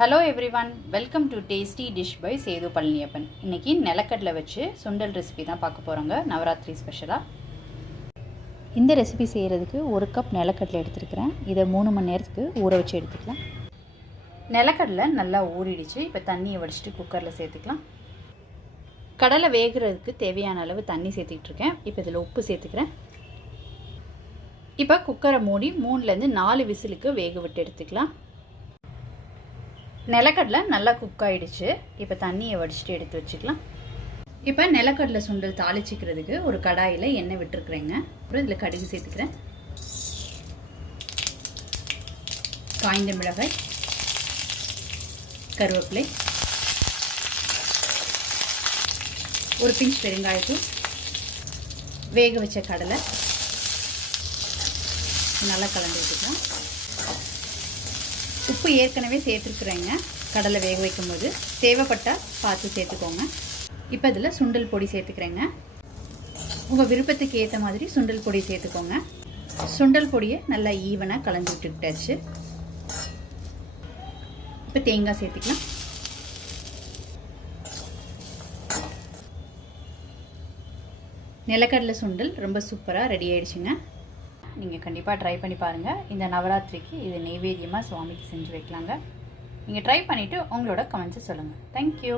Hello everyone, welcome to tasty dish by Sethu Palaniappan. இன்றைக்கி நிலக்கடலை வச்சு சுண்டல் ரெசிபி தான் பார்க்க போகிறோங்க, நவராத்திரி ஸ்பெஷலாக. இந்த ரெசிபி செய்கிறதுக்கு 1 கப் நிலக்கடலை எடுத்துருக்கிறேன். இதை 3 மணி நேரத்துக்கு ஊற வச்சு எடுத்துக்கலாம். நிலக்கடலை நல்லா ஊறிடுச்சு. இப்போ தண்ணியை வடிச்சிட்டு குக்கரில் சேர்த்துக்கலாம். கடலை வேகிறதுக்கு தேவையான அளவு தண்ணி சேர்த்துக்கிட்டு இருக்கேன். இப்போ இதில் உப்பு சேர்த்துக்கிறேன். இப்போ குக்கரை மூடி 3லேருந்து 4 விசிலுக்கு வேக விட்டு எடுத்துக்கலாம். நிலக்கடலை நல்லா குக் ஆகிடுச்சு. இப்போ தண்ணியை வடிச்சிட்டு எடுத்து வச்சுக்கலாம். இப்போ நிலக்கடலை சுண்டல் தாளிச்சிக்கிறதுக்கு ஒரு கடாயில் எண்ணெய் விட்டுருக்குறேங்க. அப்புறம் இதில் கடுகு சேர்த்துக்கிறேன். காய்ந்த மிளகாய், கருவேப்பிலை, ஒரு பிஞ்ச் பெருங்காயத்தூள், வேக வச்ச கடலை நல்லா கலந்து விட்டுக்கலாம். உப்பு ஏற்கனவே சேர்த்துருக்குறேங்க. கடலை வேக வைக்கும்போது தேவைப்பட்டால் பார்த்து சேர்த்துக்கோங்க. இப்போ இதில் சுண்டல் பொடி சேர்த்துக்கிறேங்க. உங்கள் விருப்பத்துக்கு ஏற்ற மாதிரி சுண்டல் பொடி சேர்த்துக்கோங்க. சுண்டல் பொடியை நல்லா ஈவனாக கலந்து விட்டுக்கிட்டாச்சு. இப்போ தேங்காய் சேர்த்துக்கலாம். நிலக்கடலை சுண்டல் ரொம்ப சூப்பராக ரெடி ஆகிடுச்சுங்க. நீங்கள் கண்டிப்பாக ட்ரை பண்ணி பாருங்கள். இந்த நவராத்திரிக்கு இது நெய்வேத்தியமாக சுவாமிக்கு செஞ்சு வைக்கலாங்க. நீங்கள் ட்ரை பண்ணிவிட்டு உங்களோட கமெண்ட்ஸை சொல்லுங்கள். தேங்க்யூ.